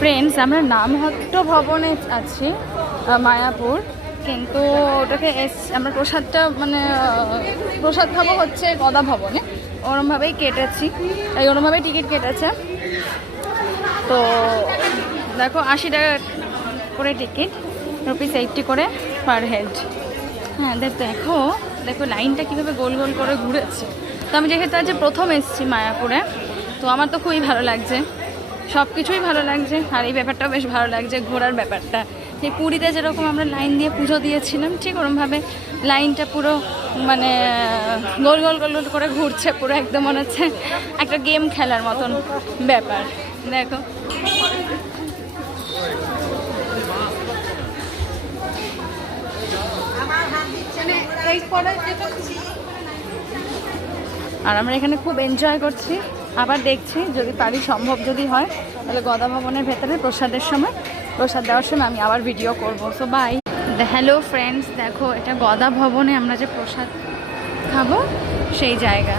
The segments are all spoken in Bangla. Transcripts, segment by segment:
ফ্রেন্ডস, আমরা নামহট্ট ভবনে আছি, মায়াপুর, কিন্তু ওটাকে আমরা প্রসাদটা মানে প্রসাদ খাবো হচ্ছে গদা ভবনে। ওরমভাবেই কেটেছি, তাই ওরমভাবেই টিকিট কেটেছে। তো দেখো 80 টাকা করে টিকিট, ₹80 করে পার হেড। হ্যাঁ দেখো দেখো লাইনটা কীভাবে গোল গোল করে ঘুরেছে। তো আমি যেহেতু আজ প্রথম এসেছি মায়াপুরে, তো আমার তো খুবই ভালো লাগছে, সব কিছুই ভালো লাগছে। আর এই ব্যাপারটাও বেশ ভালো লাগছে, ঘোরার ব্যাপারটা। সেই পুরীতে যেরকম আমরা লাইন দিয়ে পুজো দিয়েছিলাম, ঠিক ওরমভাবে লাইনটা পুরো মানে গোল গোল গোল করে ঘুরছে, পুরো একদম মনে হচ্ছে একটা গেম খেলার মতন ব্যাপার। দেখো আর আমরা এখানে খুব এনজয় করছি। আবার দেখছি যদি পারি, সম্ভব যদি হয়, তাহলে গদা ভবনের ভেতরে প্রসাদের সময়, প্রসাদ দেওয়ার সময় আমি আবার ভিডিও করবো। So by. হ্যালো ফ্রেন্ডস, দেখো এটা গদা ভবনে আমরা যে প্রসাদ খাবো সেই জায়গা।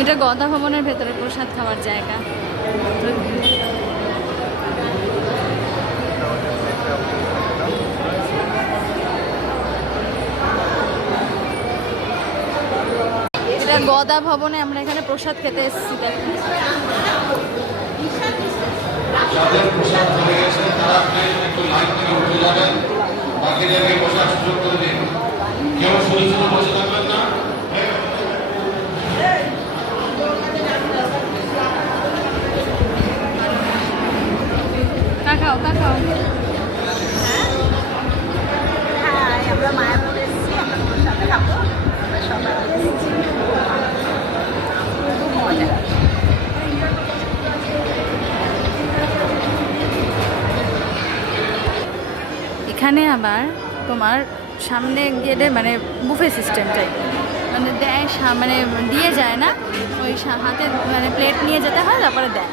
এটা গদা ভবনের ভেতরে প্রসাদ খাওয়ার জায়গা। এটা গদা ভবনে আমরা এখানে প্রসাদ খেতে এসেছি। যাদের প্রসাদ হয়ে গেছে তারা একটু লাইন থেকে উঠে যাবেন, বাকিদেরকে বসার সুযোগ করে দিন। কেউ শুধু শুধু বসে থাকবেন না। কাকাও কাকাও আমরা মায়াপুরে এসেছি, আমরা প্রসাদ খাবো। আমরা সবাই এসেছি, খুব মজা। এখানে আবার তোমার সামনে গেলে মানে বুফে সিস্টেমটাই মানে দেয়, মানে দিয়ে যায় না, ওই হাতে মানে প্লেট নিয়ে যেতে হয়, তারপরে দেয়।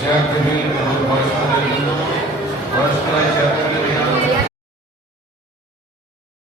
শেয়ার টেবিল এবং বয়স্কদের জন্য বয়স্করা